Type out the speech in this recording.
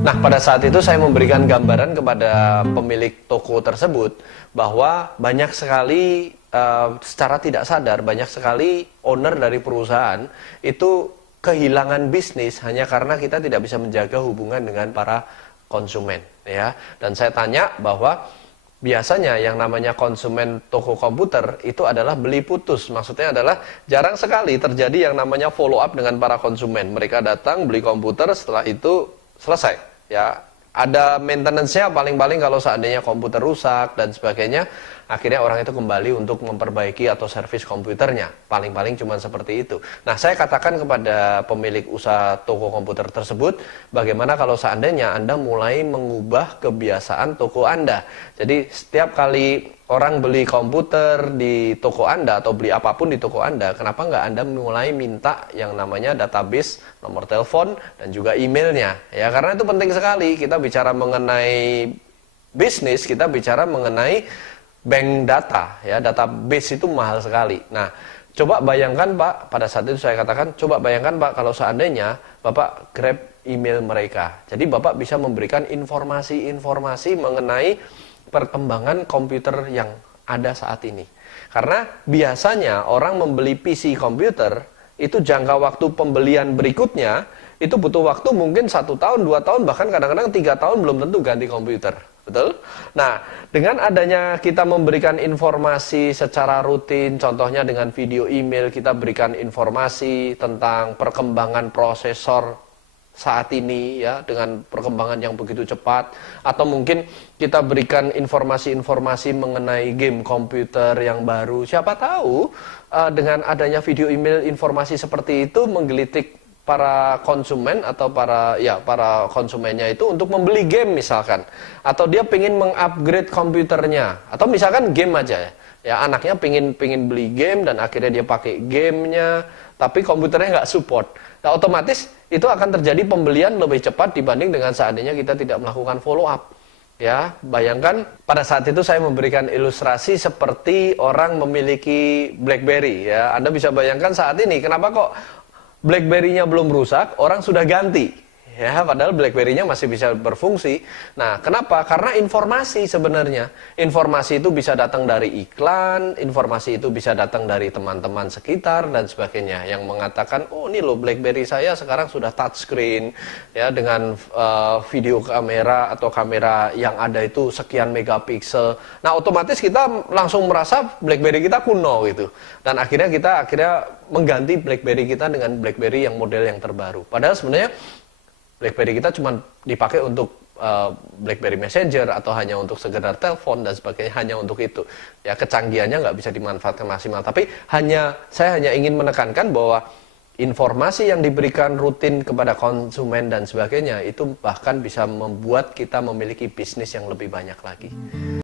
Nah, pada saat itu saya memberikan gambaran kepada pemilik toko tersebut bahwa banyak sekali secara tidak sadar, banyak sekali owner dari perusahaan itu kehilangan bisnis hanya karena kita tidak bisa menjaga hubungan dengan para konsumen, ya. Dan saya tanya bahwa biasanya yang namanya konsumen toko komputer itu adalah beli putus. Maksudnya adalah jarang sekali terjadi yang namanya follow up dengan para konsumen. Mereka datang beli komputer, setelah itu selesai. Ya, ada maintenance-nya paling-paling kalau seandainya komputer rusak dan sebagainya, akhirnya orang itu kembali untuk memperbaiki atau servis komputernya. Paling-paling cuma seperti itu. Nah, saya katakan kepada pemilik usaha toko komputer tersebut, bagaimana kalau seandainya Anda mulai mengubah kebiasaan toko Anda. Jadi, setiap kali orang beli komputer di toko Anda atau beli apapun di toko Anda, kenapa nggak Anda mulai minta yang namanya database, nomor telepon, dan juga emailnya? Ya, karena itu penting sekali. Kita bicara mengenai bisnis, kita bicara mengenai bank data. Ya, database itu mahal sekali. Nah, coba bayangkan Pak, pada saat itu saya katakan, coba bayangkan Pak, kalau seandainya Bapak grab email mereka. Jadi Bapak bisa memberikan informasi-informasi mengenai perkembangan komputer yang ada saat ini. Karena biasanya orang membeli PC komputer itu jangka waktu pembelian berikutnya itu butuh waktu mungkin 1 tahun, 2 tahun, bahkan kadang-kadang 3 tahun belum tentu ganti komputer. Betul? Nah, dengan adanya kita memberikan informasi secara rutin, contohnya dengan video email, kita berikan informasi tentang perkembangan prosesor saat ini, ya, dengan perkembangan yang begitu cepat, atau mungkin kita berikan informasi-informasi mengenai game komputer yang baru. Siapa tahu dengan adanya video email informasi seperti itu menggelitik para konsumen atau para konsumennya itu untuk membeli game misalkan, atau dia pengen mengupgrade komputernya, atau misalkan game aja ya, anaknya pengen beli game dan akhirnya dia pakai gamenya tapi komputernya nggak support. Nah, otomatis itu akan terjadi pembelian lebih cepat dibanding dengan seandainya kita tidak melakukan follow up. Ya, bayangkan pada saat itu saya memberikan ilustrasi seperti orang memiliki BlackBerry, ya. Anda bisa bayangkan saat ini kenapa kok BlackBerry-nya belum rusak, orang sudah ganti. Ya, padahal BlackBerry-nya masih bisa berfungsi. Nah, kenapa? Karena informasi sebenarnya. Informasi itu bisa datang dari iklan, informasi itu bisa datang dari teman-teman sekitar dan sebagainya yang mengatakan, "Oh, ini loh BlackBerry saya sekarang sudah touchscreen ya dengan video kamera atau kamera yang ada itu sekian megapiksel." Nah, otomatis kita langsung merasa BlackBerry kita kuno gitu. Dan akhirnya kita mengganti BlackBerry kita dengan BlackBerry yang model yang terbaru. Padahal sebenarnya BlackBerry kita cuma dipakai untuk BlackBerry Messenger atau hanya untuk sekedar telepon dan sebagainya, hanya untuk itu. Ya, kecanggihannya nggak bisa dimanfaatkan maksimal. Tapi saya hanya ingin menekankan bahwa informasi yang diberikan rutin kepada konsumen dan sebagainya itu bahkan bisa membuat kita memiliki bisnis yang lebih banyak lagi.